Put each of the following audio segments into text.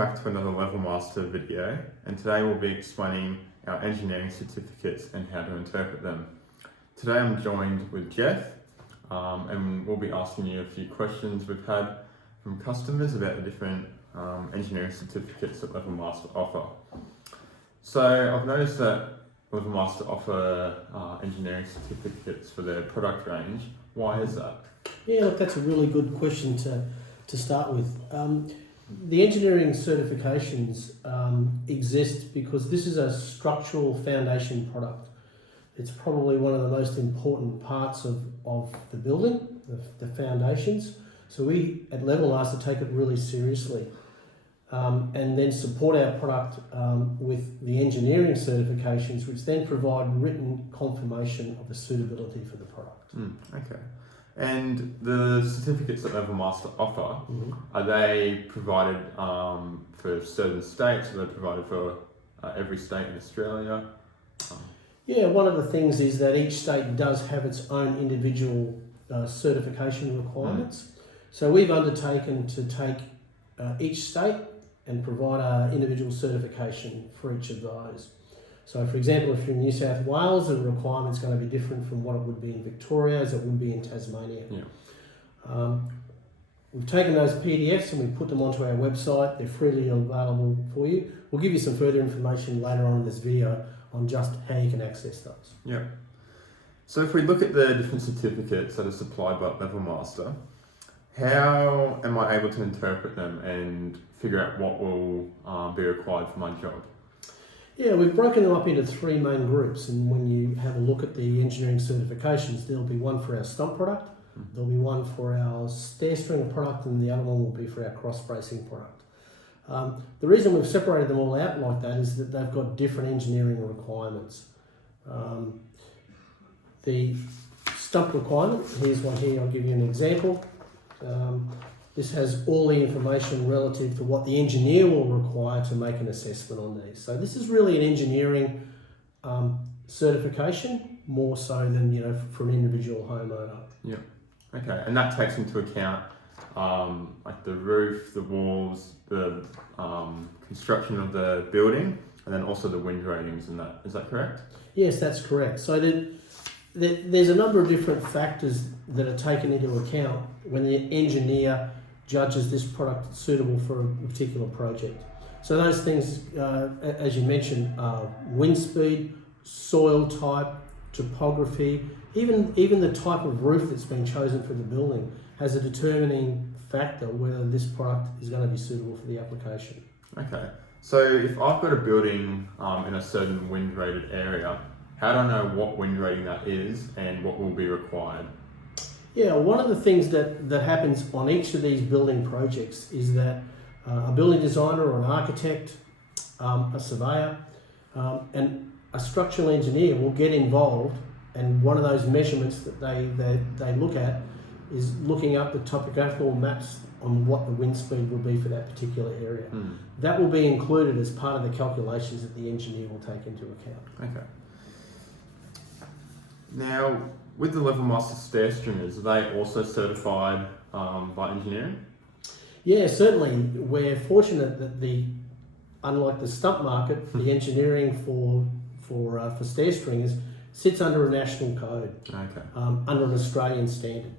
back to another LevelMaster video, and today we'll be explaining our engineering certificates and how to interpret them. Today I'm joined with Jeff, and we'll be asking you a few questions we've had from customers about the different engineering certificates that LevelMaster offer. So I've noticed that LevelMaster offer engineering certificates for their product range. Why is that? Yeah, look, that's a really good question to start with. The engineering certifications exist because this is a structural foundation product. It's probably one of the most important parts of the building, the foundations. So we at LevelMaster take it really seriously and then support our product with the engineering certifications, which then provide written confirmation of the suitability for the product. Okay. And the certificates that LevelMaster offer, are they provided for certain states? Are they provided for every state in Australia? Yeah, one of the things is that each state does have its own individual certification requirements. So we've undertaken to take each state and provide an individual certification for each of those. So for example, if you're in New South Wales, the requirement's going to be different from what it would be in Victoria as it would be in Tasmania. Yeah. We've taken those PDFs and we put them onto our website. They're freely available for you. We'll give you some further information later on in this video on just how you can access those. Yeah. So if we look at the different certificates that are supplied by LevelMaster, how am I able to interpret them and figure out what will be required for my job? Yeah, we've broken them up into three main groups, and when you have a look at the engineering certifications, there'll be one for our stump product, there'll be one for our stair stringer product, and the other one will be for our cross bracing product. The reason we've separated them all out like that is that they've got different engineering requirements. The stump requirement, here's one here, I'll give you an example. This has all the information relative to what the engineer will require to make an assessment on these. So this is really an engineering certification, more so than for an individual homeowner. Yeah. Okay, and that takes into account like the roof, the walls, the construction of the building, and then also the wind ratings and that. Is that correct? Yes, that's correct. So there's a number of different factors that are taken into account when the engineer judges this product suitable for a particular project. So those things, as you mentioned, wind speed, soil type, topography, even the type of roof that's been chosen for the building has a determining factor whether this product is going to be suitable for the application. Okay, so if I've got a building in a certain wind rated area, how do I know what wind rating that is and what will be required? Yeah, one of the things that happens on each of these building projects is that a building designer or an architect, a surveyor, and a structural engineer will get involved, and one of those measurements that they look at is looking up the topographical maps on what the wind speed will be for that particular area. That will be included as part of the calculations that the engineer will take into account. Okay. Now, with the LevelMaster stair stringers, are they also certified by engineering? Yeah, certainly. We're fortunate that unlike the stump market, the engineering for stair stringers sits under a national code, under an Australian standard.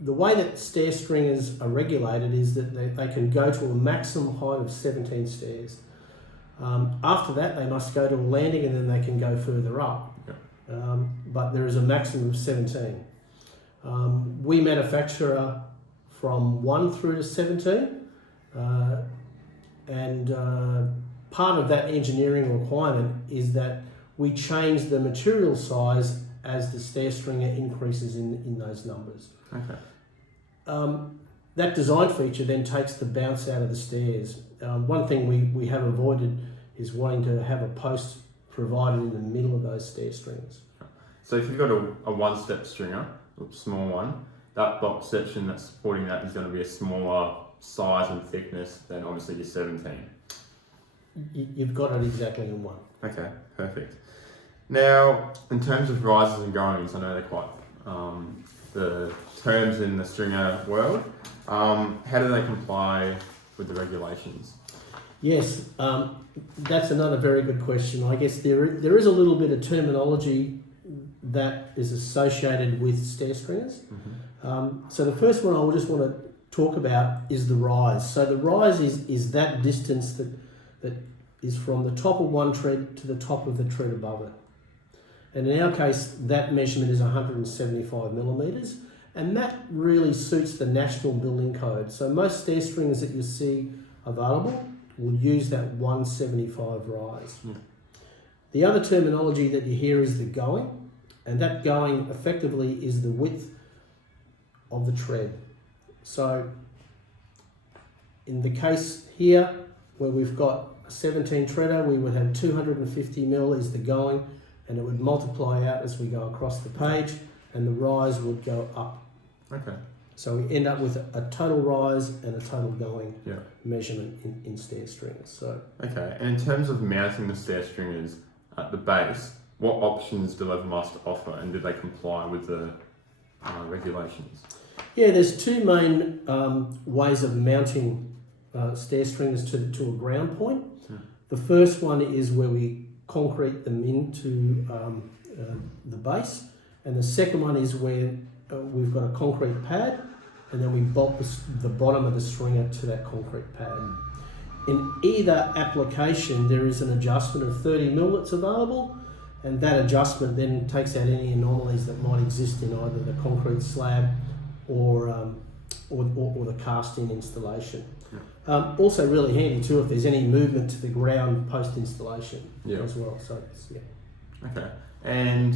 The way that stair stringers are regulated is that they can go to a maximum height of 17 stairs. After that, they must go to a landing and then they can go further up. But there is a maximum of 17. We manufacture from 1 through to 17, and part of that engineering requirement is that we change the material size as the stair stringer increases in those numbers. Okay. That design feature then takes the bounce out of the stairs. One thing we have avoided is wanting to have a post provided in the middle of those stair strings. So if you've got a one-step stringer, a small one, that box section that's supporting that is going to be a smaller size and thickness than obviously your 17. You've got it exactly in one. Okay, perfect. Now, in terms of rises and goings, I know they're quite the terms in the stringer world. How do they comply with the regulations? Yes, that's another very good question. I guess there is a little bit of terminology that is associated with stair stringers. So the first one I just want to talk about is the rise. So the rise is that distance that is from the top of one tread to the top of the tread above it. And in our case, that measurement is 175 millimetres, and that really suits the National Building Code. So most stair stringers that you see available will use that 175 rise. The other terminology that you hear is the going, and that going effectively is the width of the tread. So in the case here where we've got a 17 treader, we would have 250 mil is the going, and it would multiply out as we go across the page, and the rise would go up. Okay. So we end up with a total rise and a total going measurement in stair stringers. So okay, and in terms of mounting the stair stringers at the base, what options do LevelMaster offer, and do they comply with the regulations? yeah, there's two main ways of mounting stair stringers to a ground point. The first one is where we concrete them into the base, and the second one is where we've got a concrete pad, and then we bolt the bottom of the stringer to that concrete pad. In either application, there is an adjustment of 30 mil that's available, and that adjustment then takes out any anomalies that might exist in either the concrete slab or the cast-in installation. Also really handy too if there's any movement to the ground post-installation as well. So Okay, and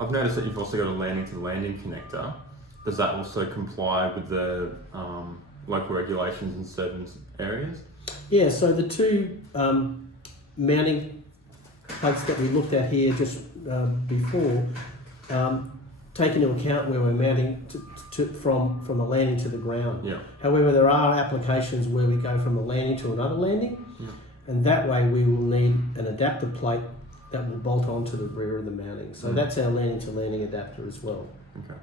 I've noticed that you've also got a landing-to-landing connector. Does that also comply with the local regulations in certain areas? Yeah, so the two mounting plates that we looked at here just before take into account where we're mounting from a landing to the ground. However, there are applications where we go from a landing to another landing, and that way we will need an adapter plate that will bolt onto the rear of the mounting. So that's our landing to landing adapter as well. Okay.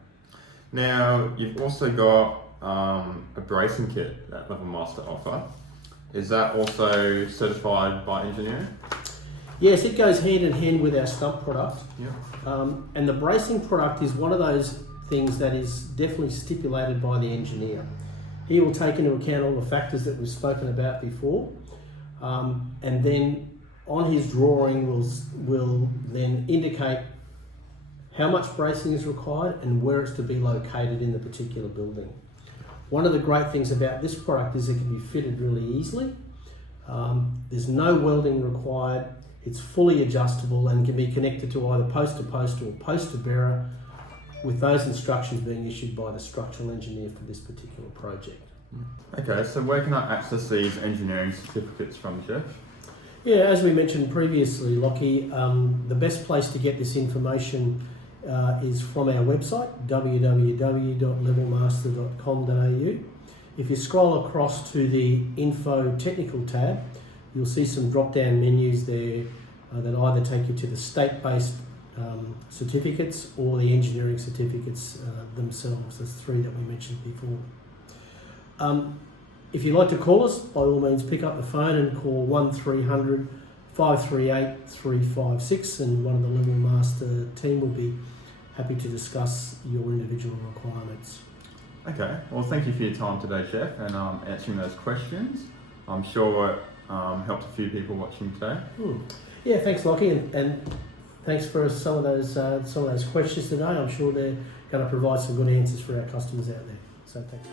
Now, you've also got a bracing kit that LevelMaster offer. Is that also certified by engineering? Yes, it goes hand in hand with our stump product. And the bracing product is one of those things that is definitely stipulated by the engineer. He will take into account all the factors that we've spoken about before, and then on his drawing will then indicate how much bracing is required and where it's to be located in the particular building. One of the great things about this product is it can be fitted really easily. There's no welding required. It's fully adjustable and can be connected to either post to post or post to bearer, with those instructions being issued by the structural engineer for this particular project. Okay, so where can I access these engineering certificates from, Jeff? Yeah, as we mentioned previously, Lockie, the best place to get this information is from our website, www.levelmaster.com.au. If you scroll across to the Info Technical tab, you'll see some drop-down menus there that either take you to the state-based certificates or the engineering certificates themselves. There's three that we mentioned before. If you'd like to call us, by all means pick up the phone and call 1300 538 356, and one of the LevelMaster team will be happy to discuss your individual requirements. Okay, well thank you for your time today, Jeff, and answering those questions. I'm sure it helped a few people watching today. Yeah, thanks, Lockie, and thanks for some of those questions today. I'm sure they're going to provide some good answers for our customers out there. So thanks.